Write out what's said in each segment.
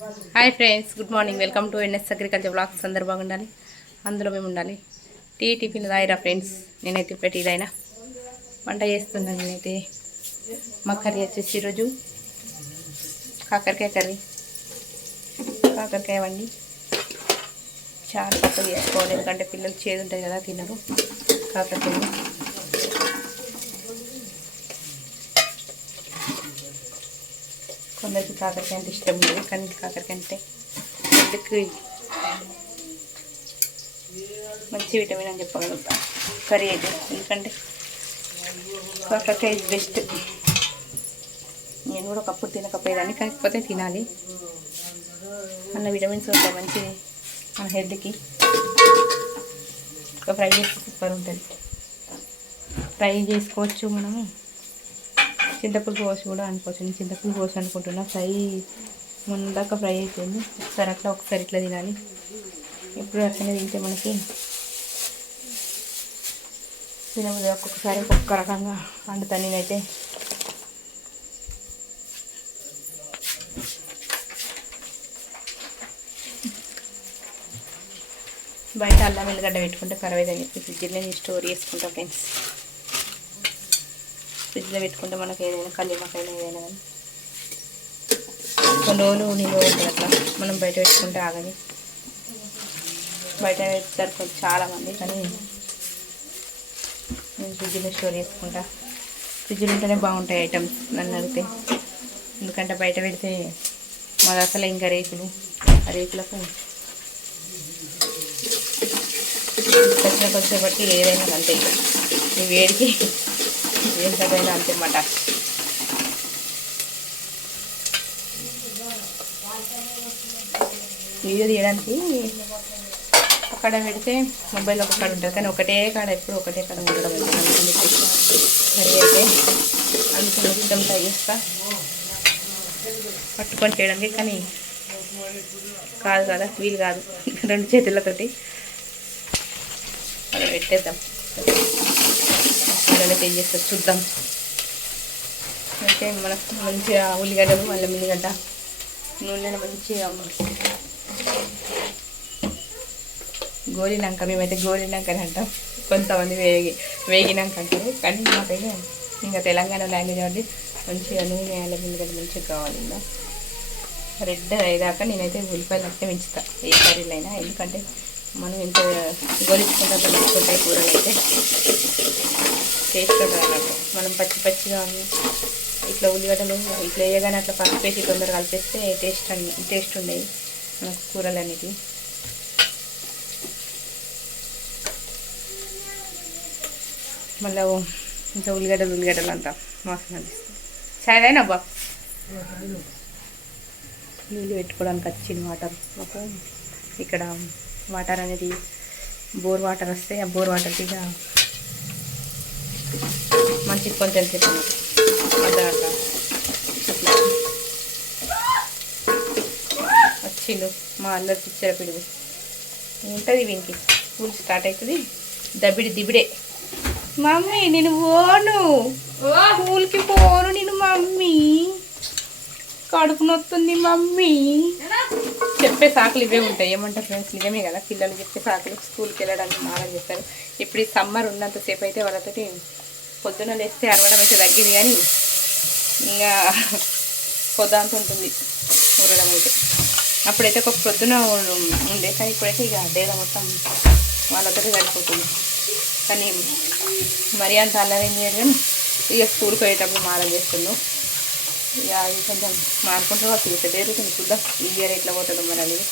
Hi friends, good morning. Welcome to NS agriculture blogs. అందరూ బాగుండాలి, అందులో మేము ఉండాలి. టిఫిన్ తాయిరా ఫ్రెండ్స్. నేనైతే ఇప్పుడు టీ తాగినా, వంట చేస్తున్నాను. నేనైతే మా కర్రీ వచ్చేసి ఈరోజు కాకరకాయ కర్రీ. కాకరకాయ వండి చాలా పక్కగా చేసుకోవాలి, ఎందుకంటే పిల్లలు చేదు ఉంటాయి కదా, తినరు కాకరకాయ. కొందరికి కాకరకాయ అంటే ఇష్టం లేదు, కానీ కాకరకాయ అంటే హెల్త్కి మంచి విటమిన్ అని చెప్పగలుగుతా కర్రీ అయితే. ఎందుకంటే కాకరకాయ ఇస్ బెస్ట్. నేను కూడా ఒకప్పుడు తినకపోయేదాన్ని, కాకపోతే తినాలి. అన్న విటమిన్స్ ఉంటాయి మంచిది మన హెల్త్కి. ఇంకా ఫ్రై చేస్తే సూపర్ ఉంటుంది. ఫ్రై చేసుకోవచ్చు, మనము చింతపులుసు పోసి కూడా అనుకోవచ్చు. నేను చింతపులుసు పోసి అనుకుంటున్నా. ఫ్రై ముందాక ఫ్రై అయిపోయింది. ఒకసారి అట్లా ఒకసారి ఇట్లా తినాలి. ఇప్పుడు అట్లనే తింటే మనకి తినబుద్ధి. ఒక్కొక్కసారి ఒక్కొక్క రకంగా వండుతాను నేనైతే. బయట అల్లం ఎల్లిగడ్డ పెట్టుకుంటే కరవేదని చెప్పి ఫ్రిడ్జ్లో నేను స్టోర్ చేసుకుంటా ఫ్రెండ్స్. ఫ్రిడ్జ్లో పెట్టుకుంటే మనకి ఏదైనా కల్లిమకైనా ఏదైనా కానీ కొన్ని రోజులు నిల్వ ఉంటుంది. అట్లా మనం బయట పెట్టుకుంటే ఆగని. బయట పెడతారు కొంచెం చాలామంది, కానీ నేను ఫ్రిడ్జ్లో స్టోర్ చేసుకుంటా. ఫ్రిడ్జ్లో ఉంటేనే బాగుంటాయి ఐటమ్స్ నన్ను అడిగితే. ఎందుకంటే బయట పెడితే మాది అసలు ఇంకా రేకులు, ఆ రేకులకు వచ్చిన కొంచెంసేపటికి ఏదైనా అంతే. ఈ వేడికి ఎంతైనా అంతే అన్నమాట. వీడియో తీయడానికి అక్కడ పెడితే మొబైల్ ఒక కాడ ఉంటుంది, కానీ ఒకటే కాడ ఎప్పుడు ఒకటే కాడ ఉండడం సరే అయితే అందుకు మొత్తం ట్రై చేస్తా పట్టుకొని చేయడానికి. కానీ కాదు కదా, వీలు కాదు. రెండు చేతులతోటి అక్కడ పెట్టేద్దాం. ఏం చేస్తారు చూద్దాం. అయితే మనకు మంచిగా ఉల్లిగడ్డలు, అల్లం ఎల్లిగడ్డ నూనెలో మంచిగా గోలినాక, మేమైతే గోలినాక అని అంటాం. కొంతమంది వేగినాక అంటారు, కానీ మాకైతే ఇంకా తెలంగాణ లాంగ్వేజ్ కాబట్టి మంచిగా నూనె అల్లం ఎల్లిగడ్డ మంచిగా కావాలి. ఇంకా రెడ్ అయ్యేదాకా నేనైతే ఉల్లిపాయలు అట్టే పెంచుతాను ఏ కర్రీలు అయినా. ఎందుకంటే మనం ఇంత గోలించుకుంటే పెంచుకుంటాయి కూరలు అయితే టేస్ట్ ఉంటుంది అన్నట్టు. మనం పచ్చిగా ఇట్లా ఉల్లిగడ్డలు ఇట్లా వేయగానే అట్లా పసుపు వేసి తొందరగా కలిపేస్తే టేస్ట్ ఉండేవి మనకు కూరలు అనేవి. మళ్ళీ ఇంకా ఉల్లిగడ్డలు అంతా వాసన అనిపిస్తుంది. చాయ్ బా నీళ్ళు పెట్టుకోవడానికి వచ్చింది వాటర్. మాకు ఇక్కడ వాటర్ అనేది బోర్ వాటర్ వస్తే ఆ బోర్ వాటర్కి ఇక మంచి కొంచెం సేపు అర్ధగంట వచ్చిండు మా అందరు పిచ్చర పిడుగు ఉంటుంది. వీనికి స్కూల్ స్టార్ట్ అవుతుంది. దిబిడే మమ్మీ నేను పోను, స్కూల్కి పోను నేను మమ్మీ, కడుపు నొస్తుంది మమ్మీ. చెప్పే సాకులు ఇవే ఉంటాయి. ఏమంటారు ఫ్రెండ్స్, నిజమే కదా. పిల్లలు చెప్పే సాకులు స్కూల్కి వెళ్ళడానికి మారం చేస్తారు. ఇప్పుడు ఈ సమ్మర్ ఉన్నంతసేపు అయితే వాళ్ళతోటి పొద్దున లేస్తే అరవడం అయితే తగ్గింది, కానీ ఇంకా పొద్దంత ఉంటుంది ఊరడం అయితే. అప్పుడైతే ఒక పొద్దున ఉండే, కానీ ఇప్పుడైతే ఇక డేగా మొత్తం వాళ్ళతో సరిపోతుంది. కానీ మరీ అంత అల్లరేం చేయరు, కానీ ఇక స్కూల్కి పోయేటప్పుడు మారం చేస్తున్నాం. ఇక అది కొంచెం మారుకుంటారు వాళ్ళు చూస్తే జరుగుతుంది. చూద్దాం ఈ ఇయర్ ఎట్లా పోతుందో మరి అనేది.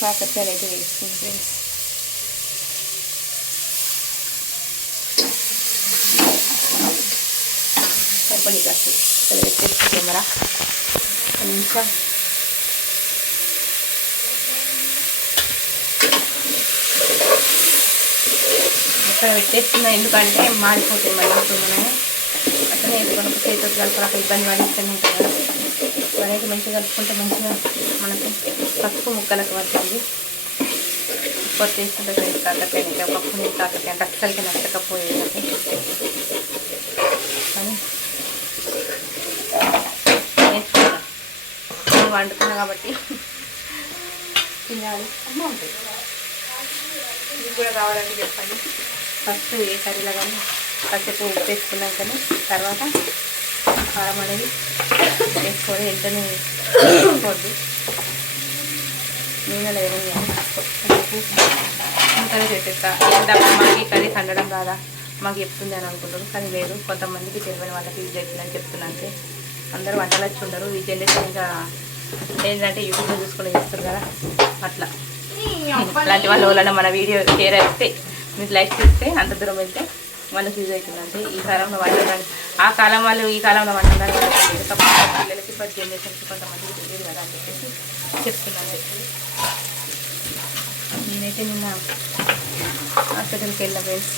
కాకరకాయలు అయితే వేసుకుంది ఫ్రెండ్స్. సరిపడి కాదు పెట్టేసి కెమెరా కొంచెం ఇక్కడ పెట్టేస్తున్నా. ఎందుకంటే మాడిపోతుంది మళ్ళీ. ఇప్పుడు మనం అట్లనే వేసుకొని ఒక చేతితో కలపడానికి ఇబ్బంది పడిస్తూనే ఉంటుంది కదా. మనకి మంచిగా కలుపుకుంటే మంచిగా మనకు పసుపు ముక్కలకు పడుతుంది. ఉప్పు వేసుకుంటే ఫ్రెండ్స్ కాకరకాయ ఒకప్పుడు నేను కాకరకాయ అంటే అస్సలకి నచ్చకపోయేది. కానీ నేను వండుతున్నా కాబట్టి తినాలి. అమ్మ ఉంటుంది మీకు కూడా కావాలంటే చెప్పండి. ఫస్ట్ ఏ కర్రీలో కానీ కాసేపు ఉప్పు వేసుకున్నాకనే తర్వాత కారం అనేది వేసుకోవాలి. వెంటనే వేసుకోవద్దు. నూనెలో ఏమని ఉప్పు నూనెలో చేసేస్తా. ఏంటప్పుడు మాకు ఈ కర్రీ వండడం కాదా, మాకు చెప్తుంది అని అనుకుంటారు. కానీ లేదు, కొంతమందికి తెలియని వాళ్ళకి యూజ్ అవుతుందని చెప్తున్నా అంతే. అందరూ వంటలు వచ్చి ఉండరు. ఈ జనరేషన్ ఇంకా ఏంటంటే యూట్యూబ్లో చూసుకొని చేస్తారు కదా, అట్లా అలాంటి వాళ్ళ వల్ల మన వీడియో షేర్ అయితే మీకు లైక్ చేస్తే అంత దూరం వెళ్తే వాళ్ళకి యూజ్ అవుతుందంటే. ఈ కాలంలో వండడానికి ఆ కాలం వాళ్ళు ఈ కాలంలో వండడానికి పిల్లలకి ఫస్ట్ జనరేషన్కి కొంతమందికి తెలియదు కదా అని చెప్పేసి చెప్తున్నాను. నేనైతే నిన్న హాస్పిటల్కి వెళ్ళిన ఫ్రెండ్స్,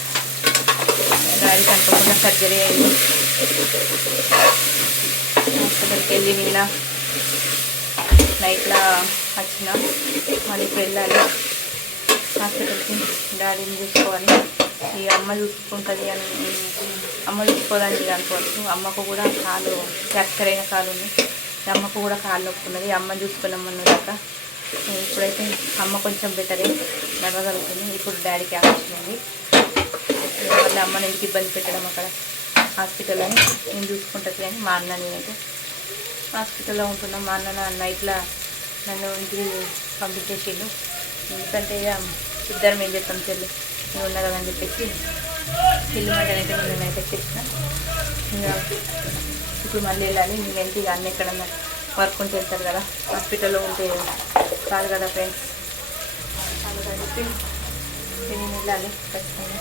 డాడీకి అనుకోకుండా సర్జరీ అయింది. హాస్పిటల్కి వెళ్ళి నిన్న నైట్లో వచ్చిన, మళ్ళీ ఇప్పుడు వెళ్ళాలి హాస్పిటల్కి. డాడీని చూసుకోవాలి. ఈ అమ్మ చూసుకుంటుంది అని అమ్మ చూసుకోదని అనుకోవచ్చు. అమ్మకు కూడా కాలు ఫ్రాక్చర్ అయిన కాలు ఉంది. అమ్మకు కూడా కాలు నొప్పి ఉన్నది. అమ్మ చూసుకున్నామన్నదాక ఇప్పుడైతే అమ్మ కొంచెం బెటరే, నడవగలుగుతుంది. ఇప్పుడు డాడీకి ఆపరేషన్ ఉంది. మళ్ళీ అమ్మని ఎందుకు ఇబ్బంది పెట్టడం అక్కడ హాస్పిటల్ అని నేను చూసుకుంటుంది. కానీ మా అన్న నేనైతే హాస్పిటల్లో ఉంటున్నాం. మా అన్న నైట్లో నన్ను ఇంటికి పంపించేసిండు. ఎందుకంటే ఇక ఇద్దరం ఏం చేస్తాం చెల్లి నేను ఉన్నా కదా అని చెప్పేసి ఇల్లు మంటనైతే నేనైతే తెచ్చిన. ఇంకా ఇప్పుడు మళ్ళీ వెళ్ళాలి. నేను వెళ్తే ఇక అన్నీ ఎక్కడన్నా వర్క్ ఉంటే వెళ్తారు కదా, హాస్పిటల్లో ఉంటే కాదు కదా ఫ్రెండ్స్. అందుకని చెప్పి నేను వెళ్ళాలి ఖచ్చితంగా.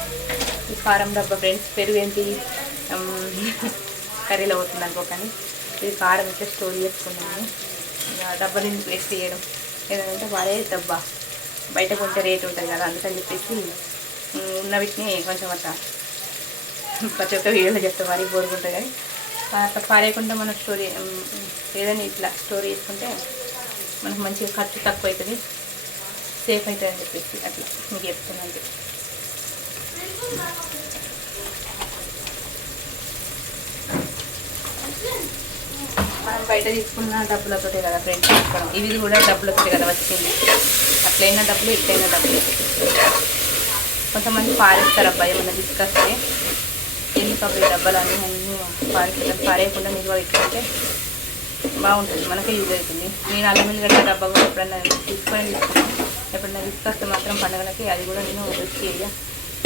ఈ కారం డబ్బా ఫ్రెండ్స్, పెరుగు ఏంటి కర్రీలో అవుతుంది అనుకోకండి. ఇది కారం ఇట్లా స్టోర్ చేసుకున్నాను. డబ్బా నుంచి వేస్ట్ చేయడం ఏదంటే వాడే డబ్బా బయట కొంటే రేట్ ఉంటుంది కదా, అందుకని చెప్పేసి ఉన్న వీటిని కొంచెం అట్లా ప్రతి ఒక్క వీడియోలో చెప్తే వారి బోరుకుంటుంది. కానీ అట్లా పారేయకుండా మనం స్టోరీ ఏదైనా ఇట్లా స్టోరీ చేసుకుంటే మనకు మంచిగా ఖర్చు తక్కువ అవుతుంది, సేఫ్ అవుతుంది అని చెప్పేసి అట్లా మీకు చెప్తున్నాను. మనం బయట తీసుకున్న డబ్బులతోటే కదా ఫ్రెండ్స్ తీసుకోవడం. ఇవి కూడా డబ్బులతోటే కదా వచ్చింది. అట్లయినా డబ్బులు, ఇట్లయినా డబ్బులు. కొంతమంది పారేస్తారు అబ్బాయి ఏమన్నా తీసుకొస్తే, ఎందుకు అబ్బాయి డబ్బాలు అన్నీ పారేస్తారు. పారేయకుండా నిల్వ పెట్టుకుంటే బాగుంటుంది, మనకే యూజ్ అవుతుంది. నేను అల్లం వెల్లిగడ్డ డబ్బా కూడా ఎప్పుడన్నా తీసుకున్నాను. ఎప్పుడన్నా తీసుకొస్తే మాత్రం పండుగలకి అది కూడా నేను రుచి చేయ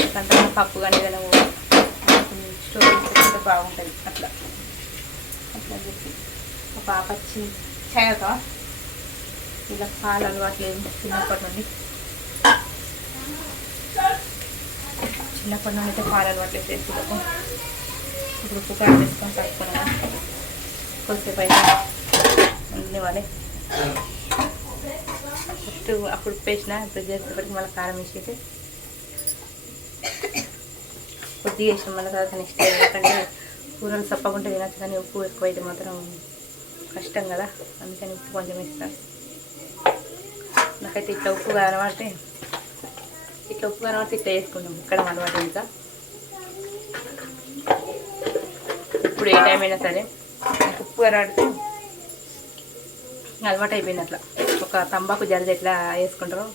ఎందుకంటే పప్పు కానీ ఏదైనా స్టోర్ చేసుకుంటే బాగుంటుంది. అట్లా అట్లా చెప్పి ఒక పాప వచ్చి చేయక ఇలా పాలు అలవాట్లేదు చిన్నప్పటి నుండి. చిన్నప్పటి నుండి అయితే పాలు అలవాట్లేదు చేసుకుంటాము. ఇప్పుడు ఉప్పు కారం వేసుకొని కలుపుకున్నాను. కొద్దిసేపు అయితే ఉండేవాళ్ళే ఫస్ట్ అప్పుడు ఉప్పేసిన, ఇప్పుడు చేసేటప్పటికి మళ్ళీ కారం వేసేసి కొద్దిగా వేసిన మళ్ళీ తర్వాత నెక్స్ట్ ఎందుకంటే కూరలు సప్పకుంటే తినచ్చు. కానీ ఉప్పు ఎక్కువ అయితే మాత్రం కష్టం కదా, అందుకని ఉప్పు కొంచెం వేస్తాను. నాకైతే ఇట్లా ఉప్పు కనబడితే ఇట్లా ఇట్లా వేసుకుంటాం. ఇక్కడ అలవాటు ఇంకా ఇప్పుడు ఏ టైం అయినా సరే నాకు ఉప్పు కనబడితే అలవాటు అయిపోయింది. అట్లా ఒక తంబాకు జల్ది ఎట్లా వేసుకుంటారో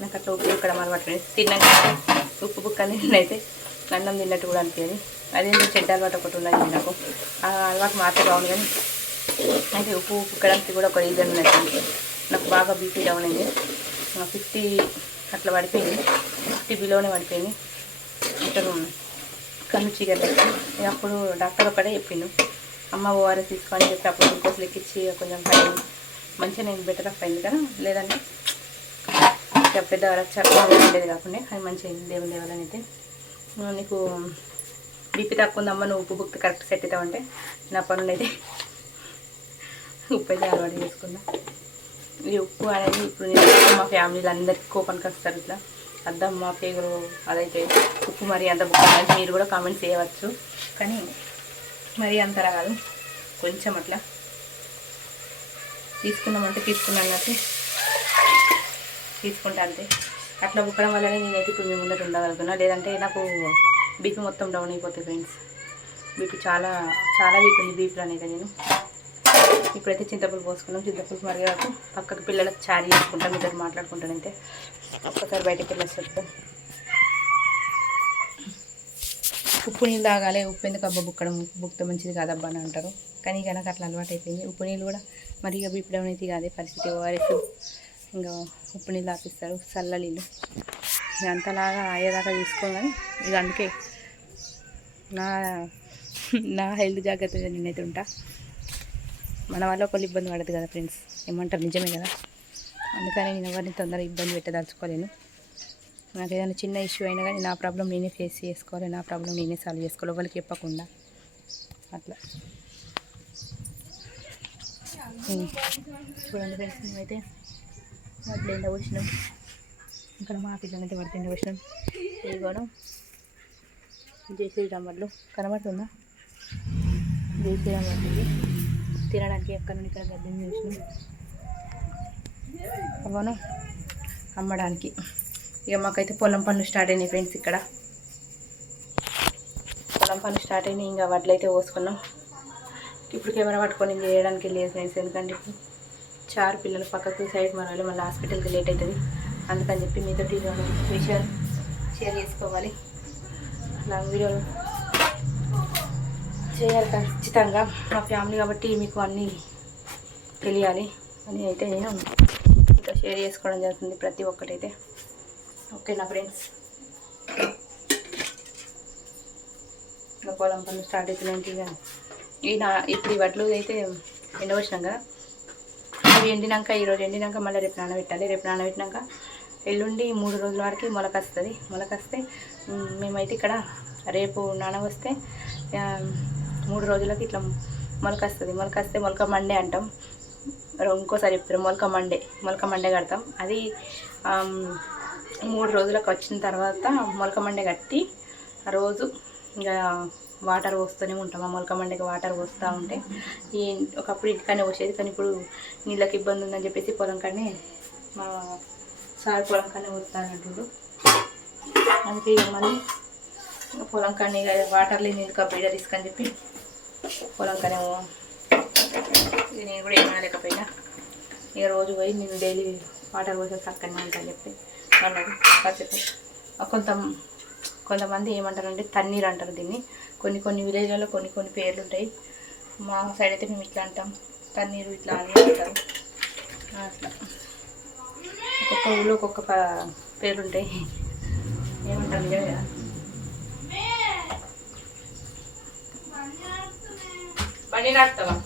నాకు అట్లా ఉప్పు ఇక్కడ అలవాటు తిన్నాక ఉప్పు బుక్క తిన్నైతే అన్నం తిన్నట్టు కూడా అనిపించేది. అదేంటి చెడ్డ అలవాటు ఒకటి ఉన్నది నాకు. ఆ అలవాటు మాత్రం బాగుంది. కానీ అయితే ఉప్పు ఉక్కడానికి కూడా ఒక రీజన్ ఉన్నది. నాకు బాగా బీపీ డౌన్ అయింది. 50 అట్లా పడిపోయింది. 50 బిలోనే పడిపోయింది. అతను కన్ను చీకటి. అప్పుడు డాక్టర్ ఒకటే చెప్పిండు, అమ్మ ఓఆర్ఎస్ తీసుకొని చెప్పి అప్పుడు గ్లూకోజ్ లెక్కించి కొంచెం మంచిగా నేను బెటర్ అప్ అయింది కదా. లేదంటే పెద్ద రచ్చగా ఉండేది కాకుండా అది మంచిగా అయింది దేవుని దేవాలని. అయితే నీకు బీపీ తక్కువ ఉందమ్మా, నువ్వు ఉప్పు బుక్ కరెక్ట్ సెట్ అవుతావంటే నా పనులు అయితే ఉప్పు అయితే అలవాటు చేసుకున్నా. ఈ ఉప్పు అనేది ఇప్పుడు నేను మా ఫ్యామిలీలో అందరికీ కోపానికి వస్తారు. ఇట్లా అద్దమ్మ పేగులు అదైతే ఉప్పు మరి అంత బుక్ అనేది మీరు కూడా కామెంట్స్ చేయవచ్చు. కానీ మరీ అంతరా కాదు, కొంచెం అట్లా తీసుకున్నామంటే తీసుకున్నట్టు తీసుకుంటా అంతే. అట్లా బుక్కడం వల్లనే నేనైతే ఇప్పుడు మీ ముందర ఉండగలుగుతున్నా. లేదంటే నాకు బీపీ మొత్తం డౌన్ అయిపోతుంది ఫ్రెండ్స్. బీపీ చాలా చాలా వీక్ ఉంది బీపీలో అనేది. నేను ఇప్పుడైతే చింతపులు పోసుకున్నాం. చింతపులు మరిగాక పక్కకు పిల్లలకు చారీ చేసుకుంటాం, ఇద్దరు మాట్లాడుకుంటాను. అంతే ఒక్కసారి బయటకు వెళ్ళేస్తాం. ఉప్పు నీళ్ళు తాగాలి, ఉప్పు ఎందుకు అబ్బా బుక్కడం, బుక్త మంచిది కాదబ్బా అని అంటారు. కానీ ఇక నాకు అట్లా అలవాటు అయిపోయింది. ఉప్పు నీళ్ళు కూడా మరి ఇక బీపడం అనేది కాదే పరిస్థితి. ఓఆర్ఎస్ ఇంకా ఉప్పు నీళ్ళు ఆపిస్తారు, చల్ల నీళ్ళు అంతలాగా అయ్యేదాకా చూసుకోగాని ఇక అందుకే నా నా హెల్త్ జాగ్రత్తగా నేనైతే ఉంటా. మన వల్ల ఒకళ్ళు ఇబ్బంది పడదు కదా ఫ్రెండ్స్, ఏమంటారు నిజమే కదా. అందుకని నేను ఎవరిని తొందరగా ఇబ్బంది పెట్టదలుచుకోలేను. నాకు ఏదైనా చిన్న ఇష్యూ అయినా కానీ నా ప్రాబ్లం నేనే ఫేస్ చేసుకోవాలి, నా ప్రాబ్లం నేనే సాల్వ్ చేసుకోవాలి, ఎవరికి చెప్పకుండా అట్లా. చూడండి ఫ్రెండ్స్, మేమైతే వడ్లు ఎండ వచ్చినాం. ఇక్కడ మా పిల్లలైతే వడ్లు ఎండ వచ్చినాం. ఇదిగోను జై శ్రీరామ్ వడ్లు కనబడుతుందా? జై శ్రీరామ్ వడ్లు తినడానికి ఎక్కడ నుండి ఇక్కడ గడ్డని చేసినాం. అవను అమ్మడానికి. ఇక మాకైతే పొలం పనులు స్టార్ట్ అయినాయి ఫ్రెండ్స్. ఇక్కడ పొలం పనులు స్టార్ట్ అయినాయి. ఇంకా వడ్లు అయితే పోసుకున్నాం. ఇప్పుడు కెమెరా పట్టుకొని చేయడానికి లేదు ఫ్రెండ్స్, ఎందుకంటే ఇప్పుడు చారు పిల్లలు పక్కకు సైడ్ మరాలి, మళ్ళీ హాస్పిటల్కి లేట్ అవుతుంది. అందుకని చెప్పి మీతో విషయాలు షేర్ చేసుకోవాలి, అలా వీడియోలు చేయాలి ఖచ్చితంగా. మా ఫ్యామిలీ కాబట్టి మీకు అన్నీ తెలియాలి అని అయితే నేను మీతో షేర్ చేసుకోవడం జరుగుతుంది ప్రతి ఒక్కటైతే. ఓకేనా ఫ్రెండ్స్? ఇంకా పొలం పనులు స్టార్ట్ అవుతున్నాయి. ఇప్పుడు ఈ వడ్లు అయితే ఎండవచ్చినాం కదా, అవి ఎండినాక ఈరోజు ఎండినాక మళ్ళీ రేపు నానబెట్టాలి. రేపు నానబెట్టినాక ఎల్లుండి 3 రోజుల వరకు మొలకొస్తుంది. మొలకొస్తే మేమైతే ఇక్కడ రేపు నానవస్తే 3 రోజులకి ఇట్లా మొలకొస్తుంది. మొలకొస్తే మొలక మండే అంటాం, ఇంకోసారి చెప్తారు మొలక మండే కడతాం. అది 3 రోజులకు వచ్చిన తర్వాత మొలక మండే కట్టి ఆ రోజు ఇంకా వాటర్ పోస్తూనే ఉంటాం. ఆ మొలక మండకి వాటర్ పోస్తూ ఉంటే ఒకప్పుడు ఇంటికనే పోసేది, కానీ ఇప్పుడు నీళ్ళకి ఇబ్బంది ఉందని చెప్పేసి పొలం కానీ మా సార్ పొలం కానీ పోస్తానంటుడు. అందుకే మళ్ళీ పొలం కానీ వాటర్ లేని నీళ్ళు కప్పేడ రిస్క్ అని చెప్పి పొలం కానీ నేను కూడా ఏమనలేకపోయినా ఇక రోజు పోయి నేను డైలీ వాటర్ పోసే అక్కడనే ఉంటాను చెప్పి అన్నది. కాకపోతే కొంతమంది ఏమంటారంటే తన్నీరు అంటారు దీన్ని. కొన్ని విలేజ్లలో కొన్ని పేర్లు ఉంటాయి. మా సైడ్ అయితే మేము ఇట్లా అంటాం, తన్నీరు ఇట్లా అని అంటారు. అట్లా ఒక్కొక్క ఊళ్ళో ఒక్కొక్క పేర్లు ఉంటాయి. ఏమంటారు నిజమే కదా. బండి నడుపుతావా?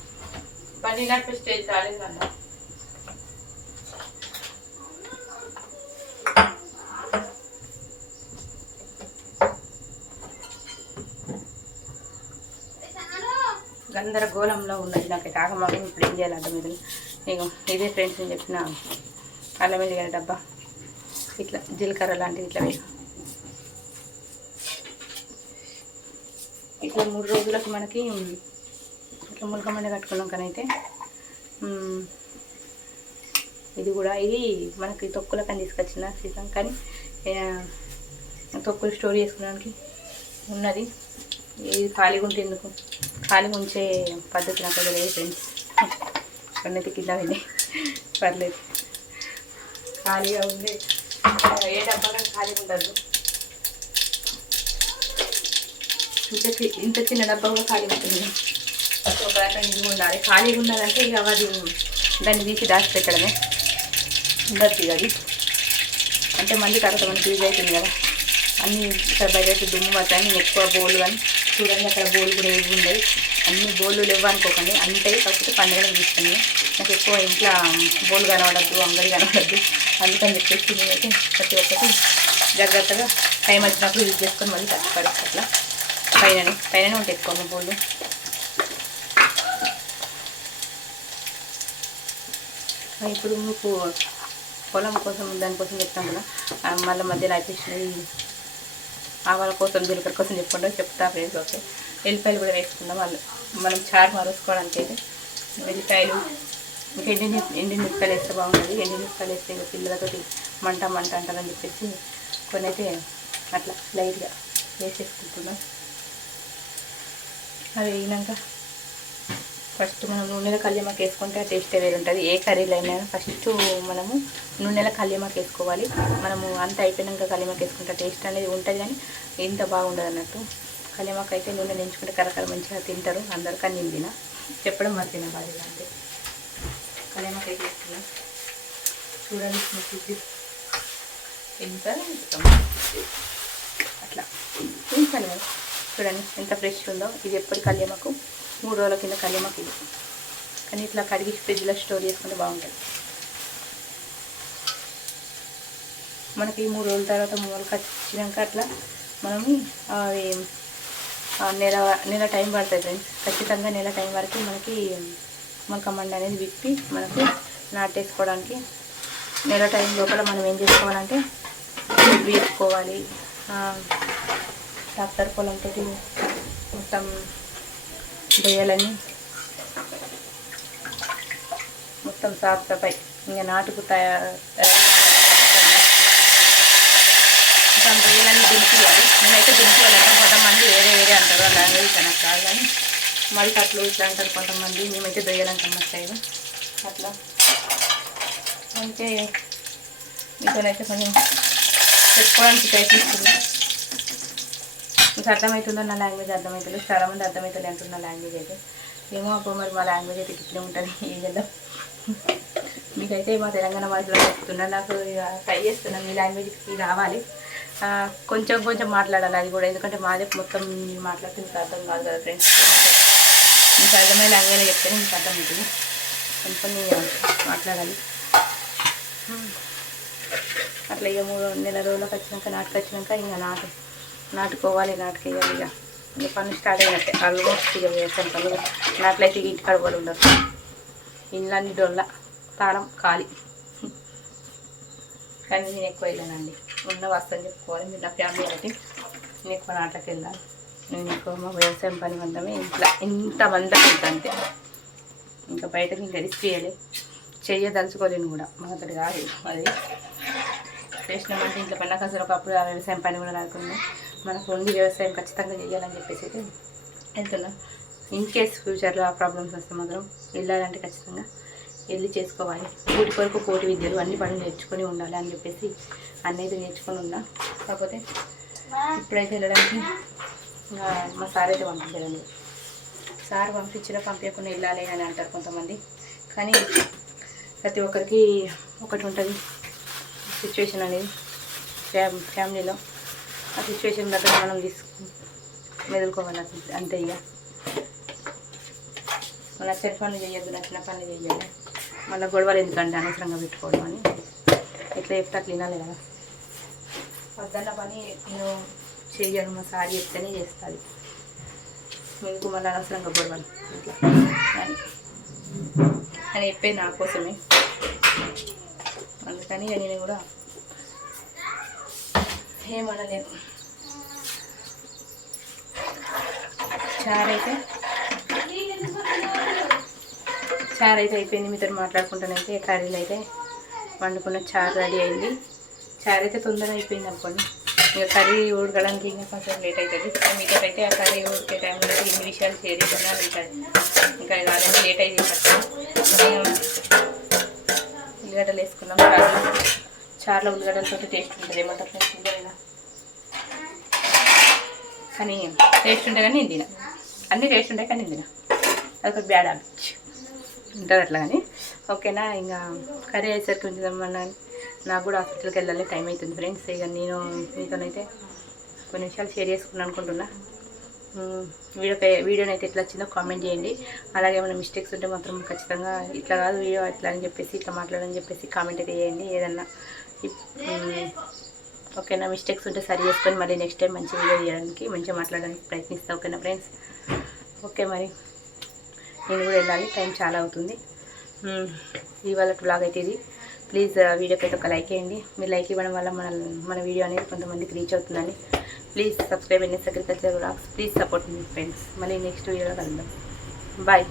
బండి నడిపే స్టేజ్ రాలేదన్నా. గందరగోళంలో ఉన్నది నాకైతే ఆగమాగం. ఇప్పుడు ఏం చేయాలి అర్థం ఇది. ఇదే ఫ్రెండ్స్ నేను చెప్పిన అల్లం వెల్లిగడ్డ డబ్బా, ఇట్లా జీలకర్ర లాంటిది ఇట్లా 3 రోజులకు మనకి ఇట్లా ములకమండ కట్టుకున్నాం. కానీ అయితే ఇది మనకి తొక్కులకని తీసుకొచ్చిన సీజన్, కానీ తొక్కులు స్టోర్ చేసుకోవడానికి ఉన్నది. ఇది ఖాళీగా ఉంటే ఎందుకు, ఖాళీగా ఉంచే పద్ధతి నాకు లేదు ఫ్రెండ్స్. కొన్నైతే కింద వెళ్ళి పర్లేదు, ఖాళీగా ఉండే ఏ డబ్బా కానీ ఖాళీగా ఉండదు. ఇంత చిన్న డబ్బా కూడా ఖాళీగా ఉంటుంది. ఒక రకంగా ఇది ఉండాలి. ఖాళీగా ఉన్నదంటే ఇక అది దాన్ని తీసి దాచిపెట్టడమే ఉండదు. అది అంటే మళ్ళీ తర్వాత మనకి యూజ్ అవుతుంది కదా. అన్నీ ఇక్కడ బయట దుమ్ము పడతాయి. నేను ఎక్కువ బోళ్ళు కానీ చూడండి, అక్కడ బోళ్ళు కూడా ఏవి ఉండవు. అన్ని బోళ్ళు లేవు అనుకోకండి, అంతే. కాకపోతే పండుగలు తీసుకుని నాకు ఎక్కువ ఇంట్లో బోళ్ళు కనబడద్దు, అంగడి కనబడద్దు. అందుకని చెప్పేసి నేనైతే ప్రతి ఒక్కటి జాగ్రత్తగా టైం వచ్చినప్పుడు యూజ్ చేసుకొని మళ్ళీ కష్టపడచ్చు. అట్లా పైన ఉంటాయి ఎక్కువ బోళ్ళు. ఇప్పుడు మీకు పొలం కోసం దానికోసం చెప్తాం కదా, మళ్ళీ మధ్యలో అయిపోయి ఆవాల కోసం జీలకర్ర కోసం చెప్తా ఫ్రెండ్స్. ఓకే, ఎల్లిపాయలు కూడా వేసుకుందాం. మనం చారు మరుసుకోవడానికి అయితే ఎల్లిపాయలు ఇంకా ఎండి మిరపకాయలు వేస్తే బాగుంటుంది. ఎండి మిరపకాయలు వేస్తే ఇంకా పిల్లలతో మంట అంటారని చెప్పేసి కొన్ని అయితే అట్లా లైట్గా వేసేసుకుంటున్నాం. అవి వేగినాక ఫస్ట్ మనం నూనెల కల్యమాకు వేసుకుంటే ఆ టేస్ట్ వేరు ఉంటుంది. ఏ కర్రీలో అయినా ఫస్ట్ మనము నూనెల కల్యమాకు వేసుకోవాలి. మనము అంత అయిపోయినాక కల్యమాకు వేసుకుంటే టేస్ట్ అనేది ఉంటుంది, కానీ ఇంత బాగుండదు అన్నట్టు. కల్యమాకు అయితే నూనె నెంచుకుంటే కరకర మంచిగా తింటారు అందరు, కానీ నేను తిన చెప్పడం మరి తిన బాగా అంటే కల్యమాకు అయితే వేసుకున్నాం. చూడండి ఎంత అట్లా తింటాను కదా. చూడండి ఎంత ఫ్రెష్ ఉందో. ఇది ఎప్పటి కల్యమాకు, 3 రోజుల కింద కల్యమాకు ఇది. కానీ ఇట్లా కడిగి ఫ్రిడ్జ్లో స్టోర్ చేసుకుంటే బాగుంటుంది. మనకి 3 రోజుల తర్వాత మొలక వచ్చినాక అట్లా మనము అవి నెల టైం పడుతుంది ఫ్రెండ్స్. ఖచ్చితంగా నెల టైం వరకు మనకి మొలక మండ అనేది విప్పి మనకు నాటేసుకోవడానికి నెల టైం లోపల మనం ఏం చేసుకోవాలంటే వేసుకోవాలి. ట్రాక్టర్ పొలంతో మొత్తం దొయ్యాలని మొత్తం సాఫ్ సఫాయి ఇంకా నాటుకు మొత్తం దొయ్యాలన్నీ దింపియాలి. నేనైతే దింపియాలంటే కొంతమంది వేరే అంటారు, ఆ లాంగ్వేజ్ నాకు కాదు, కానీ మరి అట్లు ఇట్లా అంటారు కొంతమంది. మేమైతే దొయ్యాలంటాం మా సైడు అట్లా. అంటే మీతోనైతే కొంచెం చెప్పుకోవడానికి ప్రయత్నిస్తుంది. మీకు అర్థమవుతుందో నా లాంగ్వేజ్ అర్థమవుతుంది. చాలామంది అర్థమవుతుంది అంటున్న లాంగ్వేజ్ అయితే ఏమో అప్పుడు మరి మా లాంగ్వేజ్ అయితే ఇట్లే ఉంటుంది. ఏం చేద్దాం. మీకైతే మా తెలంగాణ భాషలో చెప్తున్నా, నాకు ట్రై చేస్తున్నాను మీ లాంగ్వేజ్కి రావాలి. కొంచెం కొంచెం మాట్లాడాలి అది కూడా, ఎందుకంటే మాదే మొత్తం మాట్లాడితే మీకు అర్థం కాదు కదా ఫ్రెండ్స్. మీకు అర్థమైన లాంగ్వేజ్ చెప్తేనే మీకు అర్థమవుతుంది. కొంచెం మాట్లాడాలి. అట్లా ఇక 3 నెల రోజులకు వచ్చినాక నాటుకొచ్చినాక ఇంకా నాటుకోవాలి, నాటుకేయాలి. ఇక పనులు స్టార్ట్ అయినట్టే ఆల్మోస్ట్. ఇక వ్యవసాయం పనులు నాట్లయితే ఇంటి కడవలు ఉండదు. ఇళ్ళన్నీ డొల్ల తాళం ఖాళీ. కానీ నేను ఎక్కువ వెళ్ళానండి, ఉన్న వస్తాను చెప్పుకోవాలి. మీరు నా ఫ్యామిలీ అయితే నేను ఎక్కువ నాట్లకి వెళ్ళాలి. నేను ఎక్కువ మా వ్యవసాయం పని మందమే ఇంతమందం అంతే. ఇంకా బయటకి ఇంకా రిస్క్ చెయ్యదలుచుకోలేను కూడా, మాతడి కాదు అది. చేసినామంటే ఇంట్లో పన్న కసరు ఒకప్పుడు ఆ వ్యవసాయం పని కూడా రాకుండా మనకు ఉంది. వ్యవసాయం ఖచ్చితంగా చేయాలని చెప్పేసి అయితే వెళ్తున్నాం. ఇన్ కేస్ ఫ్యూచర్లో ఆ ప్రాబ్లమ్స్ వస్తే మాత్రం వెళ్ళాలంటే ఖచ్చితంగా వెళ్ళి చేసుకోవాలి. వీటి కొరకు కోటి విద్యలు అన్ని పనులు నేర్చుకొని ఉండాలి అని చెప్పేసి అన్నైతే నేర్చుకొని ఉన్నా. కాకపోతే ఇప్పుడైతే వెళ్ళడానికి మా సార్ అయితే పంపించారండి. సార్ పంపించకుండా వెళ్ళాలి అని అంటారు కొంతమంది, కానీ ప్రతి ఒక్కరికి ఒకటి ఉంటుంది సిచ్యువేషన్ అనేది ఫ్యామిలీలో. ఆ సిచ్యువేషన్ దగ్గర మనం మెదులుకోవాలి అంతే. ఇక నచ్చిన పనులు చేయొద్దు, నచ్చిన పనులు చేయాలి. మళ్ళీ గొడవలు ఎందుకంటే అనవసరంగా పెట్టుకోవడం అని ఎట్లా చెప్తే అట్లా వినాలి కదా. వద్దన్న పని నేను చేయను, మా సార్ చెప్తేనే చేస్తుంది. మీకు మళ్ళీ అనవసరంగా గొడవలు ఇట్లా అని చెప్పేది నా కోసమే. అందుకని నేను కూడా ఏమనలేను. చారు అయితే అయిపోయింది. మీతో మాట్లాడుకుంటానైతే కర్రీలు అయితే వండుకున్న చారు రెడీ అయింది. చారు అయితే తొందరగా అయిపోయింది అనుకోండి. ఇక కర్రీ ఉడకడానికి ఇంకా కొంచెం లేట్ అవుతుంది. మీతో అయితే ఆ కర్రీ ఉడికే టైంలో ఇన్ని విషయాలు షేర్ చేసినా ఇంకా కాలేదు, లేట్ అయింది. ఉల్లిగడ్డలు వేసుకున్నాం. చారులో ఉల్లిగడ్డలతో టేస్ట్ ఉంటుంది ఏమంటారు ఉల్లిగడ్డ, కానీ టేస్ట్ ఉంటాయి. కానీ నేను తిన అన్నీ టేస్ట్ ఉంటాయి, కానీ నేను తిన అదొక బ్యాడ్ హ్యాబిట్ ఉంటుంది అట్లా. కానీ ఓకేనా. ఇంకా కర్రీ అయ్యేసరికి ఉంటుందమ్మా. నాకు కూడా హాస్పిటల్కి వెళ్ళాలి, టైం అవుతుంది ఫ్రెండ్స్. ఇక నేను మీతోనైతే కొన్ని విషయాలు షేర్ చేసుకున్నాను అనుకుంటున్నా. వీడియోనైతే ఎట్లా వచ్చిందో కామెంట్ చేయండి. అలాగే ఏమైనా మిస్టేక్స్ ఉంటే మాత్రం ఖచ్చితంగా ఇట్లా కాదు వీడియో ఇట్లా అని చెప్పేసి ఇట్లా మాట్లాడని చెప్పేసి కామెంట్ అయితే చేయండి ఏదన్నా. ఓకేనా. మిస్టేక్స్ ఉంటే సరి చేసుకొని మళ్ళీ నెక్స్ట్ టైం మంచి వీడియో చేయడానికి మంచిగా మాట్లాడడానికి ప్రయత్నిస్తాను. ఓకేనా ఫ్రెండ్స్. ఓకే మరి నేను కూడా వెళ్ళాలి, టైం చాలా అవుతుంది. ఇవాళ బ్లాగ్ అయితే ఇది. ప్లీజ్ వీడియోకి అయితే ఒక లైక్ చేయండి. మీరు లైక్ ఇవ్వడం వల్ల మన వీడియో అనేది కొంతమందికి రీచ్ అవుతుందని. Please subscribe NS agriculture blogs. Please support మీ ఫ్రెండ్స్. మళ్ళీ నెక్స్ట్ వీడియోలో కలుద్దాం. బాయ్.